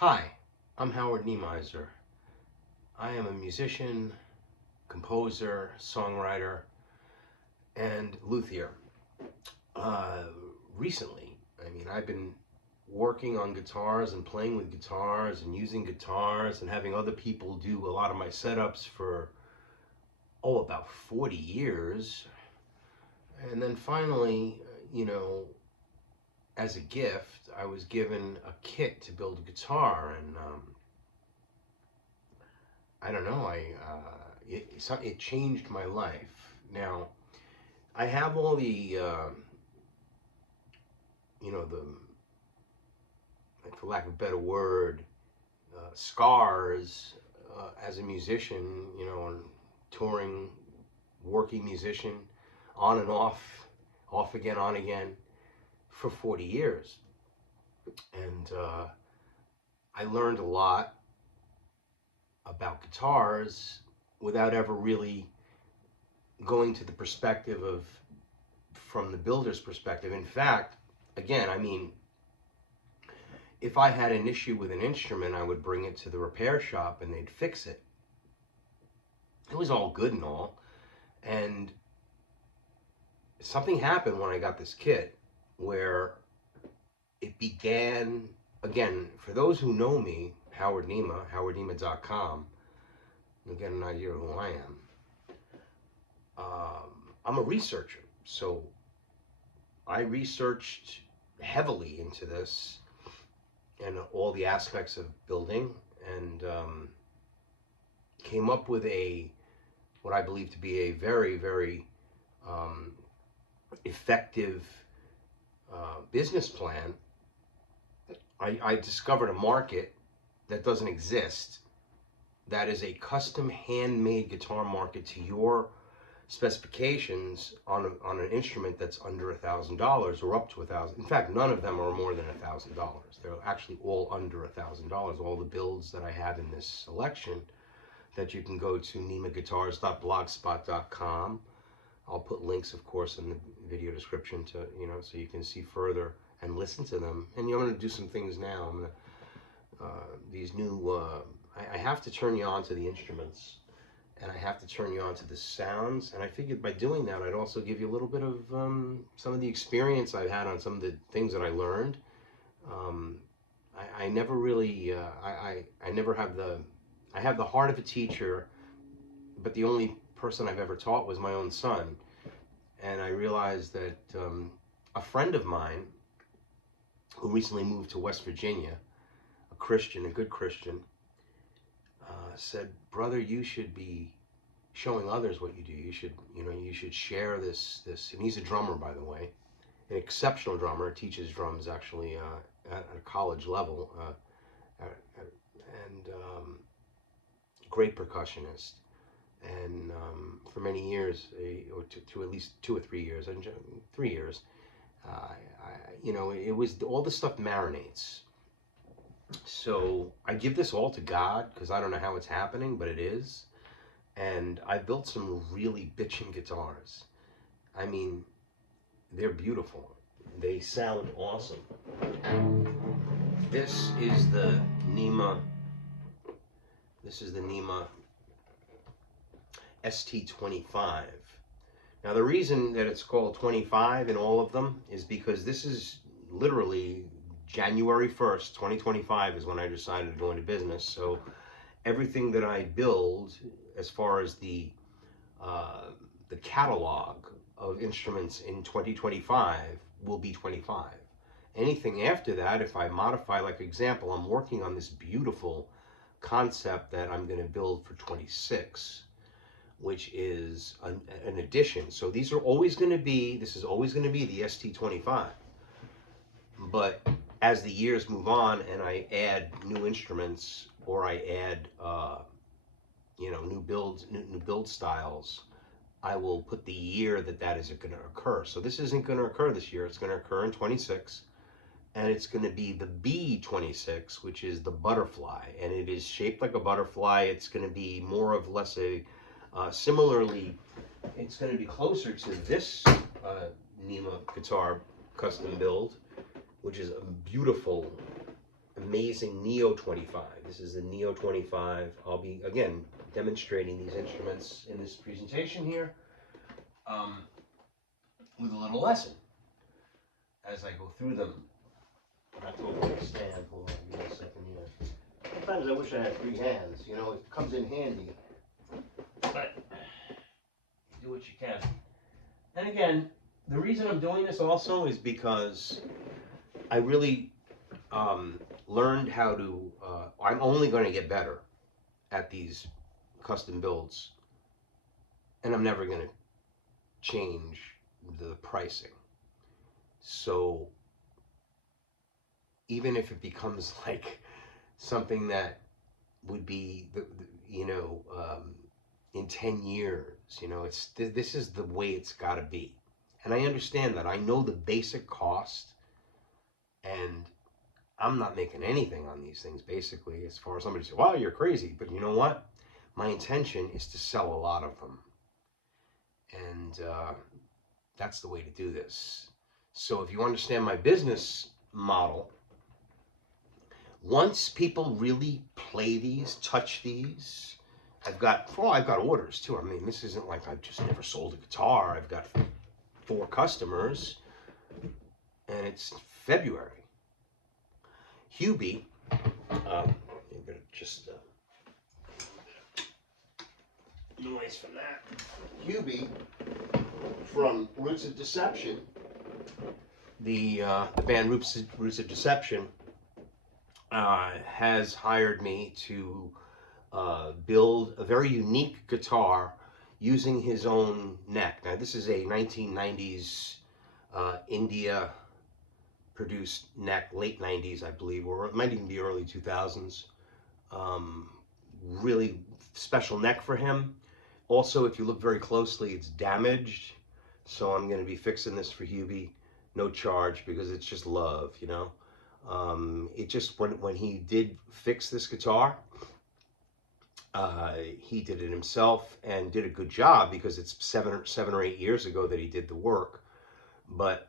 Hi, I'm Howard Nemaizer. I am a musician, composer, songwriter, and luthier. Uh, Recently, I've been working on guitars and playing with guitars and using guitars and having other people do a lot of my setups for, about 40 years. And then finally, as a gift, I was given a kit to build a guitar, and I don't know. It changed my life. Now I have all the the, for lack of a better word, scars as a musician. And touring, working musician, on and off again, on again, for 40 years, and I learned a lot about guitars without ever really going to the perspective of from the builder's perspective. In fact, again, if I had an issue with an instrument, I would bring it to the repair shop and they'd fix it. It was all good and all. And something happened when I got this kit where it began, again, for those who know me, Howard Nema, howardnema.com, you'll get an idea of who I am. I'm a researcher, so I researched heavily into this and all the aspects of building, and came up with what I believe to be a very, very effective business plan. I discovered a market that doesn't exist. That is a custom handmade guitar market to your specifications on an instrument that's under $1,000 or up to $1,000. In fact, none of them are more than $1,000. They're actually all under $1,000. All the builds that I have in this selection, that you can go to NemaGuitars.blogspot.com. I'll put links, of course, in the video description to so you can see further and listen to them. And I'm going to do some things now. I'm going to these new. I have to turn you on to the instruments, and I have to turn you on to the sounds. And I figured by doing that, I'd also give you a little bit of some of the experience I've had on some of the things that I learned. I never really, I never have I have the heart of a teacher, but the only person I've ever taught was my own son. And I realized that a friend of mine who recently moved to West Virginia, a Christian, a good Christian, said, "Brother, you should be showing others what you do. You should share this." And he's a drummer, by the way, an exceptional drummer. Teaches drums actually at a college level, and great percussionist. And for many years, or to at least 2 or 3 years, and 3 years, it was all this stuff marinates. So I give this all to God because I don't know how it's happening, but it is. And I built some really bitchin' guitars. They're beautiful. They sound awesome. This is the Nema. This is the Nema ST25. Now the reason that it's called 25 in all of them is because this is literally January 1st, 2025 is when I decided to go into business. So everything that I build, as far as the catalog of instruments in 2025, will be 25. Anything after that, if I modify, like example, I'm working on this beautiful concept that I'm going to build for 26, which is an addition. So these are always going to be, this is always going to be the ST25. But as the years move on and I add new instruments, or I add new build styles, I will put the year that is going to occur. So this isn't going to occur this year. It's going to occur in 26, and it's going to be the B26, which is the butterfly, and it is shaped like a butterfly. It's going to be more or less a similarly, it's going to be closer to this Nema guitar custom build, which is a beautiful amazing Neo 25. This is the Neo 25. I'll be, again, demonstrating these instruments in this presentation here with a little lesson as I go through them. I have to open the stand. Hold on, give me a second here. Sometimes I wish I had 3 hands. You know, it comes in handy. But do what you can. And again, the reason I'm doing this also is because I really learned how to, I'm only going to get better at these custom builds, and I'm never going to change the pricing. So even if it becomes like something that would be, you know, in 10 years, you know, this is the way it's got to be. And I understand that. I know the basic cost, and I'm not making anything on these things, basically, as far as somebody says, wow, you're crazy. But you know what? My intention is to sell a lot of them. And that's the way to do this. So if you understand my business model, once people really play these, touch these, I've got orders too. I mean, this isn't like I've just never sold a guitar. I've got 4 customers, and it's February. Hubie, I'm gonna just noise from that. Hubie from Roots of Deception, the band Roots of Deception, has hired me to build a very unique guitar using his own neck. Now, this is a 1990s India produced neck, late 90s, I believe, or it might even be early 2000s. Really special neck for him. Also, if you look very closely, it's damaged. So I'm going to be fixing this for Hubie, no charge, because it's just love, you know. It just, when he did fix this guitar, he did it himself and did a good job, because it's 7 or 8 years ago that he did the work. But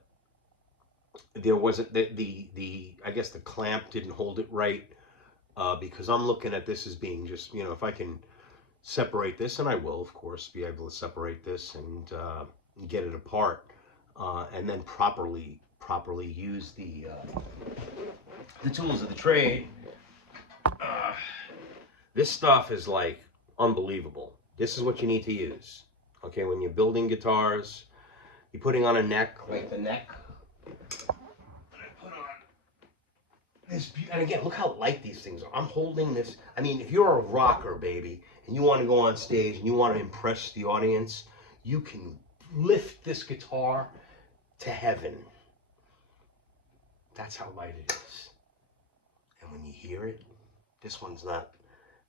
there wasn't I guess the clamp didn't hold it right, because I'm looking at this as being just, you know, if I can separate this, and I will, of course, be able to separate this and get it apart, and then properly use the tools of the trade. This stuff is like unbelievable. This is what you need to use. Okay, when you're building guitars, you're putting on a neck, like the neck that I put on this. And again, look how light these things are. I'm holding this. I mean, if you're a rocker, baby, and you want to go on stage and you want to impress the audience, you can lift this guitar to heaven. That's how light it is. And when you hear it, this one's not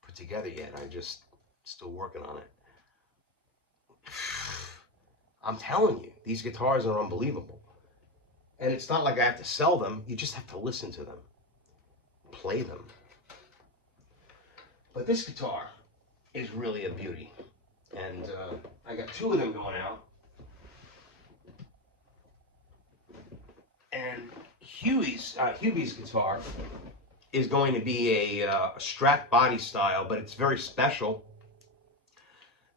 put together yet. I'm just still working on it. I'm telling you, these guitars are unbelievable. And it's not like I have to sell them. You just have to listen to them, play them. But this guitar is really a beauty. And I got 2 of them going out. And Hubie's guitar is going to be a Strat body style, but it's very special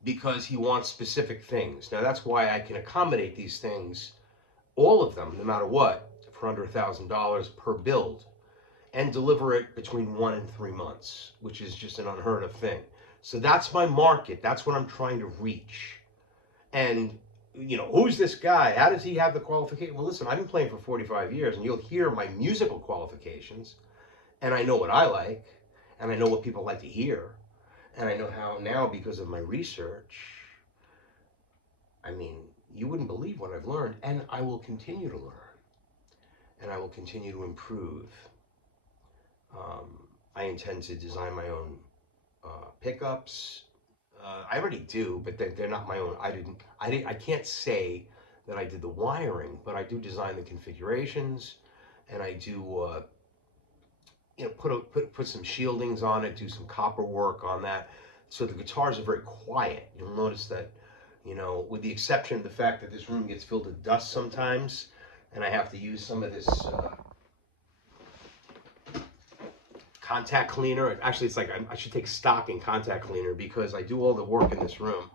because he wants specific things. Now, that's why I can accommodate these things, all of them, no matter what, for under $1,000 per build, and deliver it between 1 and 3 months, which is just an unheard of thing. So that's my market. That's what I'm trying to reach. And, you know, who's this guy? How does he have the qualification? Well, listen, I've been playing for 45 years, and you'll hear my musical qualifications, and I know what I like, and I know what people like to hear, and I know how now, because of my research, I mean, you wouldn't believe what I've learned, and I will continue to learn, and I will continue to improve. I intend to design my own pickups. I already do, but they're not my own. I can't say that I did the wiring, but I do design the configurations, and I do you know, put some shieldings on it, do some copper work on that, so the guitars are very quiet. You'll notice that, you know, with the exception of the fact that this room gets filled with dust sometimes, and I have to use some of this contact cleaner. Actually, it's like I should take stock in contact cleaner because I do all the work in this room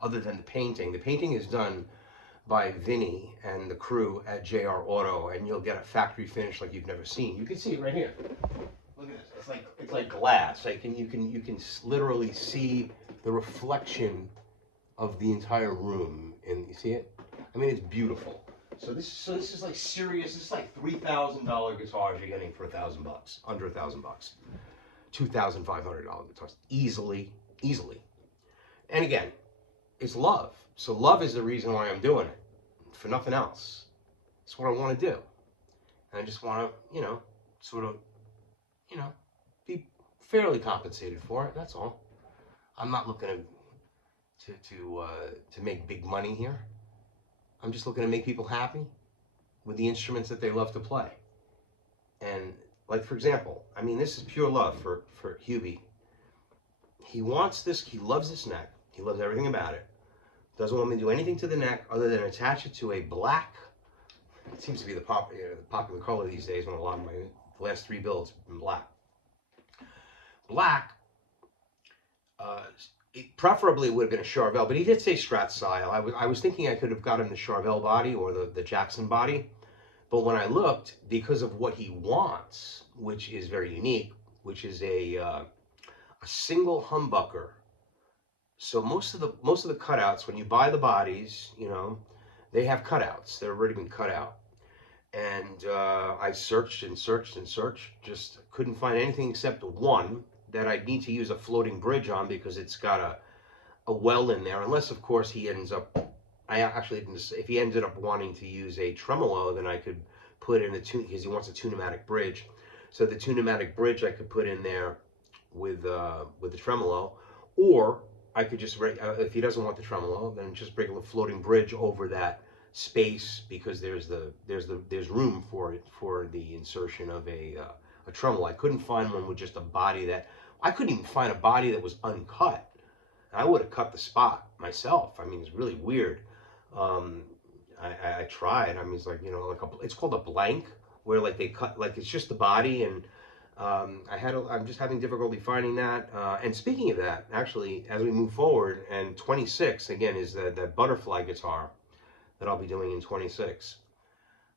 other than the painting. The painting is done by Vinny and the crew at JR Auto, and you'll get a factory finish like you've never seen. You can see it right here. Look at this. It's like glass. You can literally see the reflection of the entire room, and you see it. I mean, it's beautiful. So this is like serious. This is like $3,000 guitars you're getting for $1,000, under $1,000, $2,500 guitars, easily. And again, it's love. So love is the reason why I'm doing it, for nothing else. It's what I want to do, and I just want to, sort of, be fairly compensated for it. That's all. I'm not looking to make big money here. I'm just looking to make people happy with the instruments that they love to play. And like, for example, I mean, this is pure love for Hubie. He wants this, he loves this neck. He loves everything about it. Doesn't want me to do anything to the neck other than attach it to a black, it seems to be the popular color these days when a lot of my last 3 builds have been black. Black, preferably it would have been a Charvel, but he did say Strat style. I was thinking I could have got him the Charvel body or the Jackson body, but when I looked, because of what he wants, which is very unique, which is a single humbucker. So most of the cutouts, when you buy the bodies, they have cutouts. They're already been cut out. And I searched and searched and searched, just couldn't find anything except one that I'd need to use a floating bridge on because it's got a well in there. Unless, of course, he ends up, if he ended up wanting to use a tremolo, then I could put in a tune, because he wants a two-pneumatic bridge. So the two-pneumatic bridge I could put in there with the tremolo, or I could just, if he doesn't want the tremolo, then just bring a floating bridge over that space, because there's room for the insertion of a tremolo. I couldn't find one with just a body that, I couldn't even find a body that was uncut. I would have cut the spot myself. I mean, it's really weird. I tried. I mean, it's like, it's called a blank, where like they cut, like it's just the body, and I'm just having difficulty finding that. And speaking of that, actually, as we move forward, and 26 again is that butterfly guitar that I'll be doing in 26.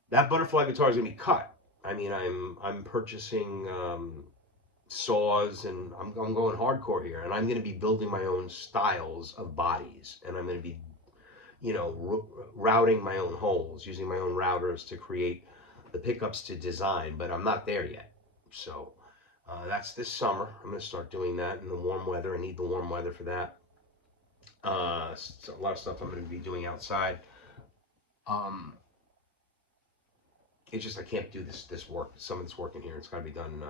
That butterfly guitar is gonna be cut. I mean, I'm purchasing saws, and I'm going hardcore here, and I'm going to be building my own styles of bodies, and I'm going to be, routing my own holes, using my own routers to create the pickups to design, but I'm not there yet. So that's this summer. I'm going to start doing that in the warm weather. I need the warm weather for that. So a lot of stuff I'm going to be doing outside. It's just I can't do this work. Some of this work in here, it's got to be done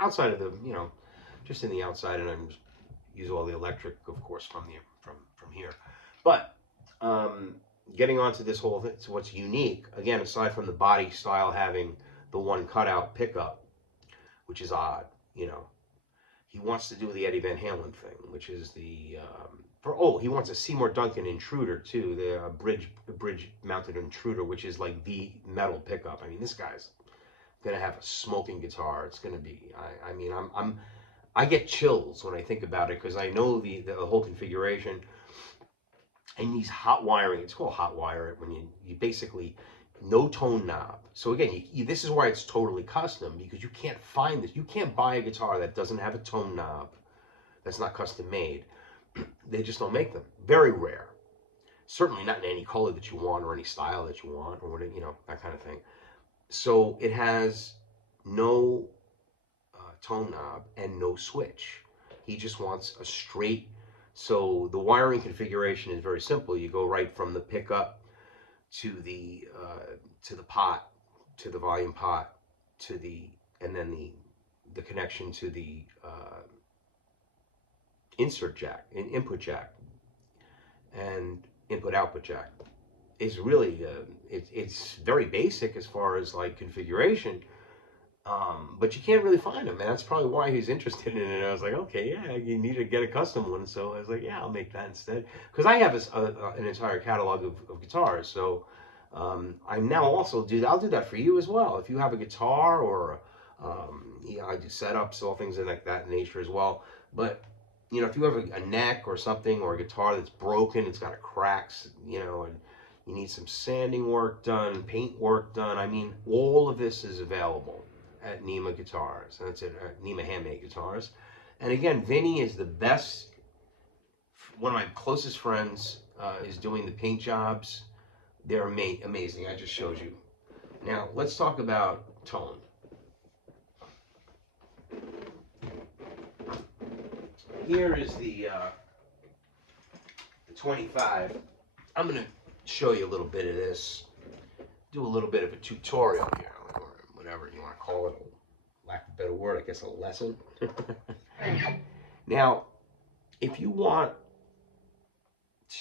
outside of the, just in the outside, and I'm just use all the electric, of course, from here. But getting onto this whole thing, so what's unique, again, aside from the body style having the one cutout pickup, which is odd, he wants to do the Eddie Van Halen thing, which is the he wants a Seymour Duncan intruder too, the bridge mounted intruder, which is like the metal pickup. I mean, this guy's gonna have a smoking guitar. It's gonna be, I mean, I get chills when I think about it, because I know the whole configuration, and he's hot wiring. It's called hot wire it when you basically no tone knob. So again, this is why it's totally custom, because you can't find this. You can't buy a guitar that doesn't have a tone knob, that's not custom made. They just don't make them. Very rare. Certainly not in any color that you want, or any style that you want, or whatever, that kind of thing. So it has no tone knob and no switch. He just wants a straight. So the wiring configuration is very simple. You go right from the pickup to the pot, to the volume pot, and then the connection to the insert jack, an input jack, and input output jack. Is really it's very basic as far as like configuration, but you can't really find them, and that's probably why he's interested in it. I was like, okay, yeah, you need to get a custom one, so I was like, yeah, I'll make that instead, because I have an entire catalog of guitars. So I now also I'll do that for you as well. If you have a guitar or Yeah, I do setups, all things of that nature as well. But you know, if you have a neck or something or a guitar that's broken, it's got a cracks, you know, and you need some sanding work done, paint work done. I mean, all of this is available at Nema Guitars. That's it, Nema Handmade Guitars. And again, Vinny is the best. One of my closest friends is doing the paint jobs. They're amazing. I just showed you. Now let's talk about tone. Here is the 25. I'm going to show you a little bit of this. Do a little bit of a tutorial here, or whatever you want to call it. Lack of a better word, I guess a lesson. Now, if you want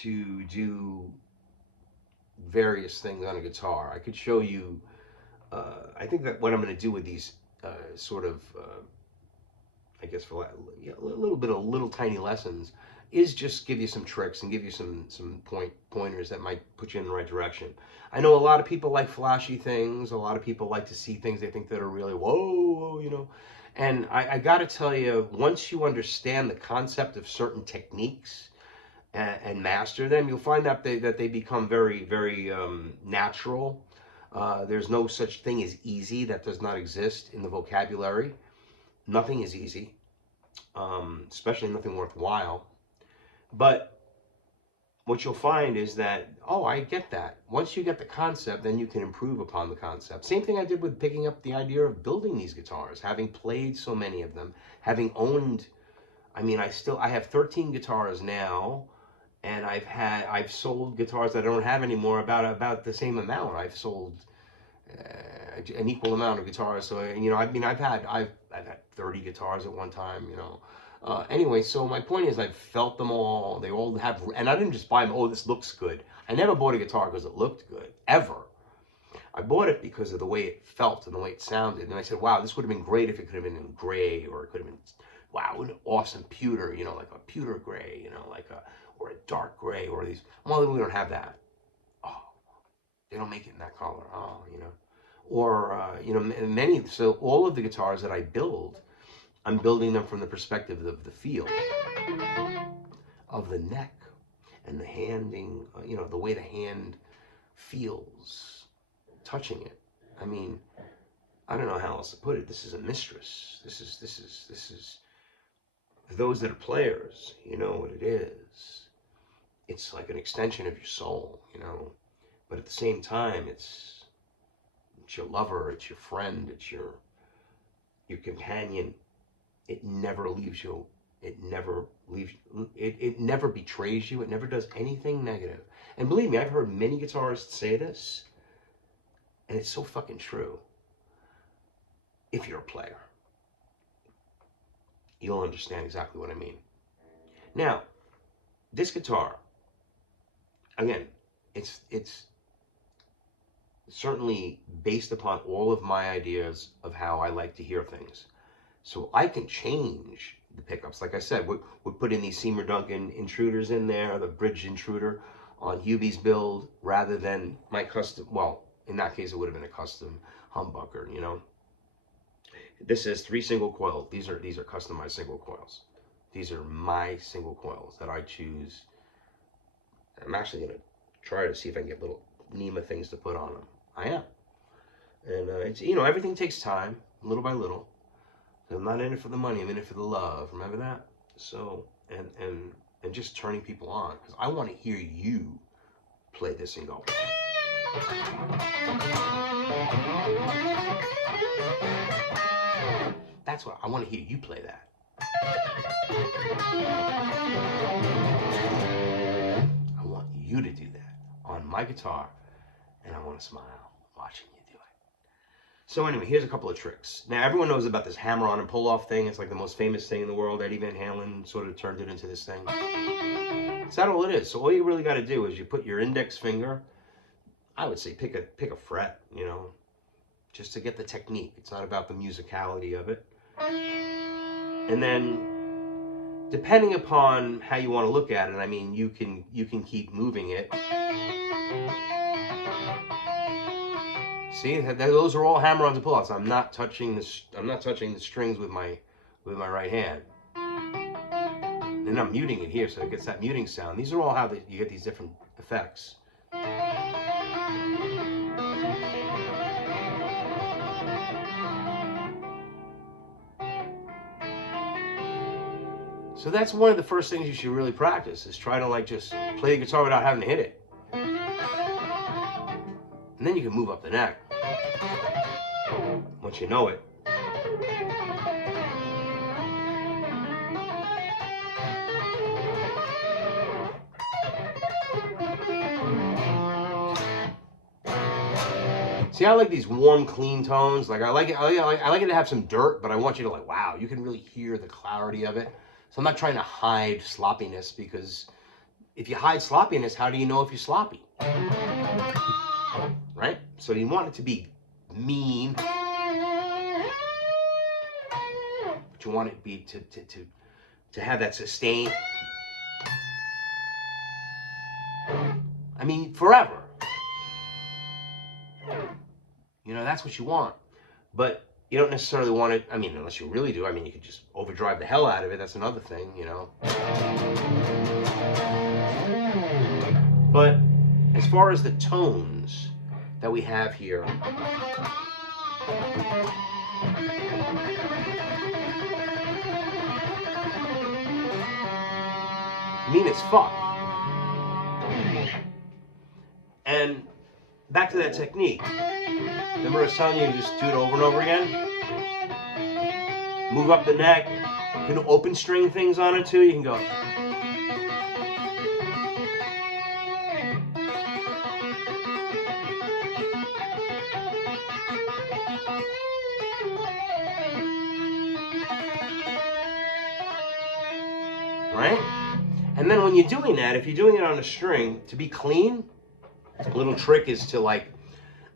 to do various things on a guitar, I could show you. I think that what I'm going to do with these sort of I guess for a little tiny lessons is just give you some tricks and give you some pointers that might put you in the right direction. I know a lot of people like flashy things. A lot of people like to see things they think that are really whoa, you know. And I got to tell you, once you understand the concept of certain techniques and master them, you'll find that they become very natural. There's no such thing as easy. That does not exist in the vocabulary. Nothing is easy, especially nothing worthwhile. But what you'll find is that, oh, I get that. Once you get the concept, then you can improve upon the concept. Same thing I did with picking up the idea of building these guitars, having played so many of them, having owned, I mean, I have 13 guitars now, and I've sold guitars that I don't have anymore about the same amount. I've sold an equal amount of guitars. So, you know, I mean, I've had 30 guitars at one time, you know. Anyway, so my point is I've felt them all. They all have, and I didn't just buy them, oh, this looks good. I never bought a guitar because it looked good, ever. I bought it because of the way it felt and the way it sounded. And I said, wow, this would have been great if it could have been in gray, or it could have been, wow, an awesome pewter, you know, like a pewter gray, you know, or a dark gray, or these. Well, we don't have that. Oh, they don't make it in that color. Oh, you know. Or, you know, so all of the guitars that I build, I'm building them from the perspective of the feel, of the neck, and the handing, you know, the way the hand feels touching it. I mean, I don't know how else to put it. This is a mistress. This is for those that are players, you know what it is. It's like an extension of your soul, you know. But at the same time, it's your lover, it's your friend, it's your companion. It never leaves you. It never leaves. It never betrays you. It never does anything negative. And believe me, I've heard many guitarists say this, and it's so fucking true. If you're a player, you'll understand exactly what I mean. Now, this guitar, again, it's certainly based upon all of my ideas of how I like to hear things. So I can change the pickups. Like I said, we put in these Seymour Duncan intruders in there, the bridge intruder on Hubie's build, rather than my custom, well, in that case it would have been a custom humbucker, you know. This is 3 single coils. These are customized single coils. These are my single coils that I choose. I'm actually going to try to see if I can get little Nema things to put on them. I am. And it's, you know, everything takes time, little by little. I'm not in it for the money, I'm in it for the love. Remember that? So, and just turning people on, because I want to hear you play this and go. That's what I want to hear you play that. I want you to do that on my guitar, and I want to smile watching you do it. So anyway, here's a couple of tricks. Now, everyone knows about this hammer-on and pull-off thing. It's like the most famous thing in the world. Eddie Van Halen sort of turned it into this thing. Is that all it is? So all you really got to do is you put your index finger, I would say pick a fret, you know, just to get the technique. It's not about the musicality of it. And then, depending upon how you want to look at it, I mean, you can keep moving it. See, those are all hammer-ons and pull-outs. I'm not touching the strings with my right hand. And I'm muting it here, so it gets that muting sound. These are all how you get these different effects. So that's one of the first things you should really practice, is try to like just play the guitar without having to hit it. And then you can move up the neck once you know it. See, I like these warm, clean tones. Like I like it to have some dirt, but I want you to like, wow, you can really hear the clarity of it. So I'm not trying to hide sloppiness, because if you hide sloppiness, how do you know if you're sloppy? Right? So you want it to be mean, but you want it to be to have that sustain. I mean, forever. You know, that's what you want. But you don't necessarily want it, I mean, unless you really do. I mean, you could just overdrive the hell out of it. That's another thing, you know. But as far as the tones that we have here, mean as fuck. And back to that technique. Remember I was telling you, just do it over and over again? Move up the neck. You can open string things on it too. You can go. Right? And then when you're doing that, if you're doing it on a string, to be clean, a little trick is to like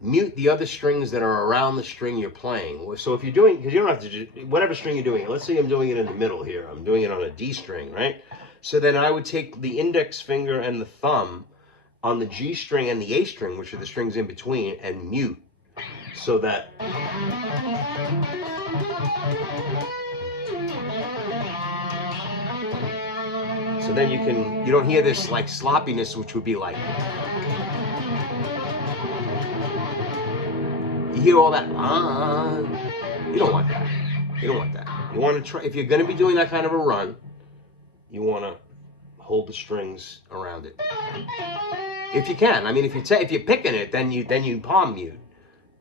mute the other strings that are around the string you're playing. So if you're doing, because you don't have to do whatever string you're doing. Let's say I'm doing it in the middle here. I'm doing it on a D string, right? So then I would take the index finger and the thumb on the G string and the A string, which are the strings in between, and mute. So that then you don't hear this like sloppiness, which would be like, you hear all that, you don't want that. You don't want that. You want to try, if you're going to be doing that kind of a run, you want to hold the strings around it. If you can. I mean, if you're picking it, then you palm mute.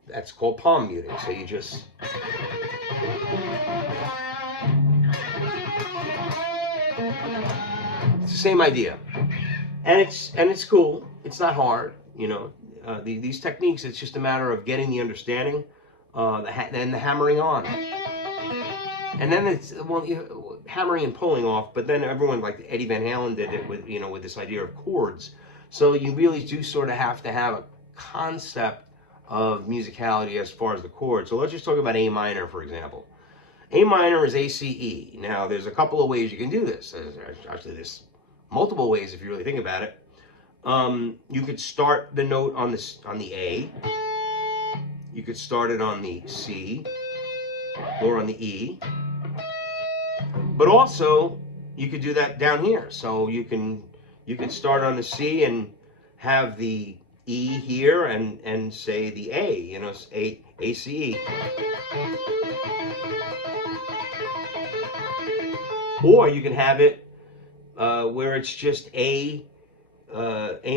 That's called palm muting. So you just, it's the same idea, and it's cool. It's not hard, you know. These techniques, it's just a matter of getting the understanding, and the hammering on, and then it's hammering and pulling off. But then everyone, like Eddie Van Halen did it with, you know, with this idea of chords. So you really do sort of have to have a concept of musicality as far as the chords. So let's just talk about A minor, for example. A minor is ACE. Now, there's a couple of ways you can do this. Actually, there's multiple ways if you really think about it. You could start the note on the A. You could start it on the C or on the E. But also, you could do that down here. So you can start on the C and have the E here and say the A, you know, ACE. Or you can have it where it's just A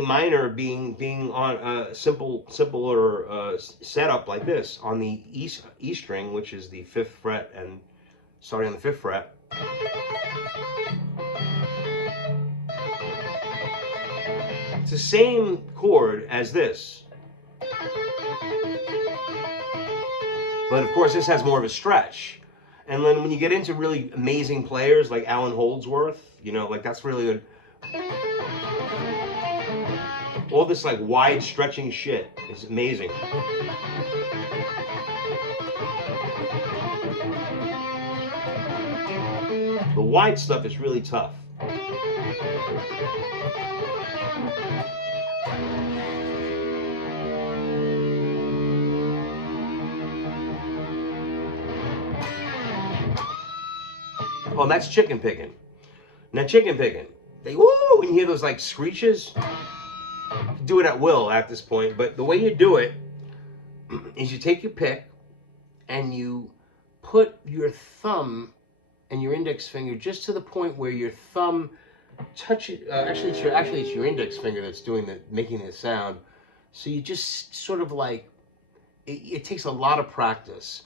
minor being on a simpler setup like this on the E string, which is the 5th fret, and starting on the 5th fret. It's the same chord as this, but of course this has more of a stretch. And then when you get into really amazing players like Alan Holdsworth, you know, like that's really good. All this like wide stretching shit is amazing. The wide stuff is really tough. Oh, that's chicken picking. Now chicken picking, they woo, and you hear those like screeches. You can do it at will at this point, but the way you do it is you take your pick and you put your thumb and your index finger just to the point where your thumb touches. Actually, it's your index finger that's making the sound. So you just sort of like it takes a lot of practice,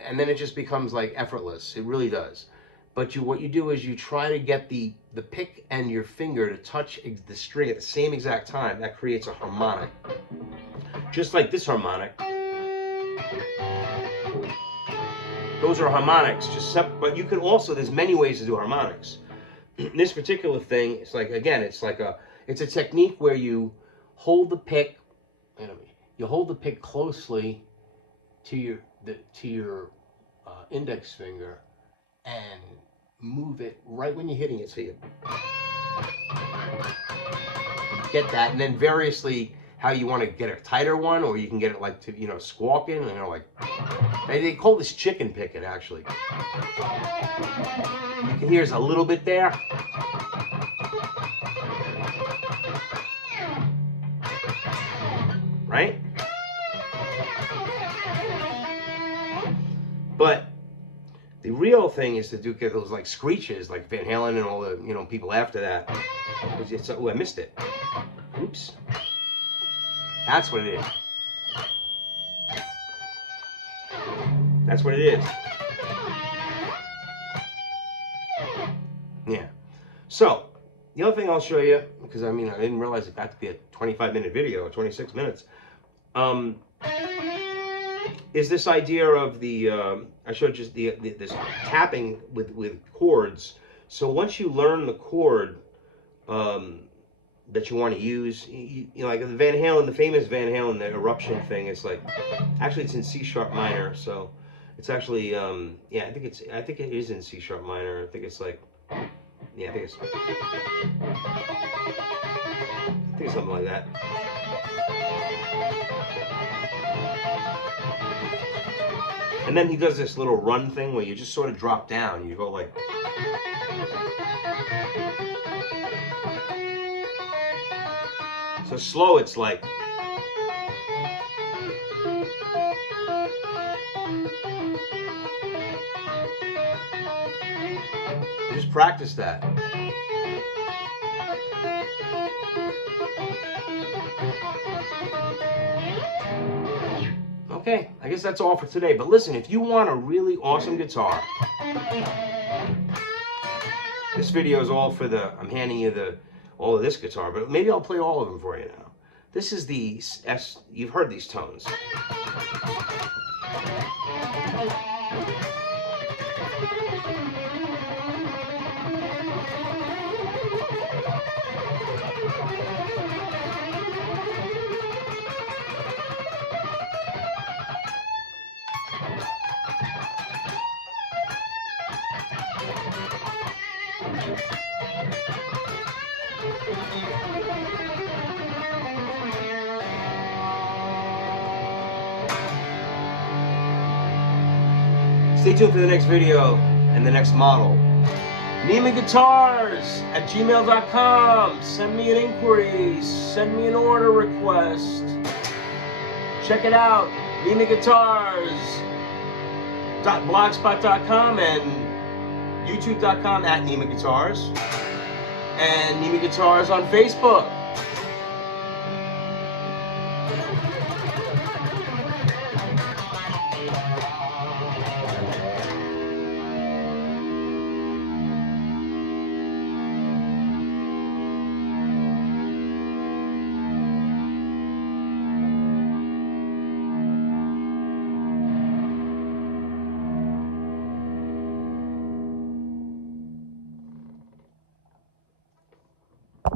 and then it just becomes like effortless. It really does. But what you do is you try to get the pick and your finger to touch the string at the same exact time. That creates a harmonic, just like this harmonic. Those are harmonics. But you can also, there's many ways to do harmonics. This particular thing, it's like, again, it's a technique where you hold the pick. You hold the pick closely to your index finger and move it right when you're hitting it, so you get that, and then variously how you want to get a tighter one, or you can get it like to squawking, like they call this chicken picking actually. You can hear there's a little bit there. Right? But the real thing is to get those like screeches, like Van Halen and all the people after that. Oh, I missed it. Oops. That's what it is. That's what it is. Yeah. So the other thing I'll show you, because I didn't realize it got to be a 25-minute video, 26 minutes. Is this idea of the I showed you this tapping with chords. So once you learn the chord that you want to use, like the Van Halen, the famous Van Halen, the eruption thing, it's like actually it's in C sharp minor. So it's actually yeah, I think it is in C sharp minor. I think it's like I think it's something like that. And then he does this little run thing where you just sort of drop down. You go like. So slow, it's like. Just practice that. Okay, I guess that's all for today. But listen, if you want a really awesome guitar, this video is all for I'm handing you all of this guitar, but maybe I'll play all of them for you now. This is the S, you've heard these tones. Stay tuned for the next video and the next model. NemaGuitars@gmail.com. Send me an inquiry. Send me an order request. Check it out. NemaGuitars.blogspot.com and YouTube.com @NemaGuitars. And NemaGuitars on Facebook.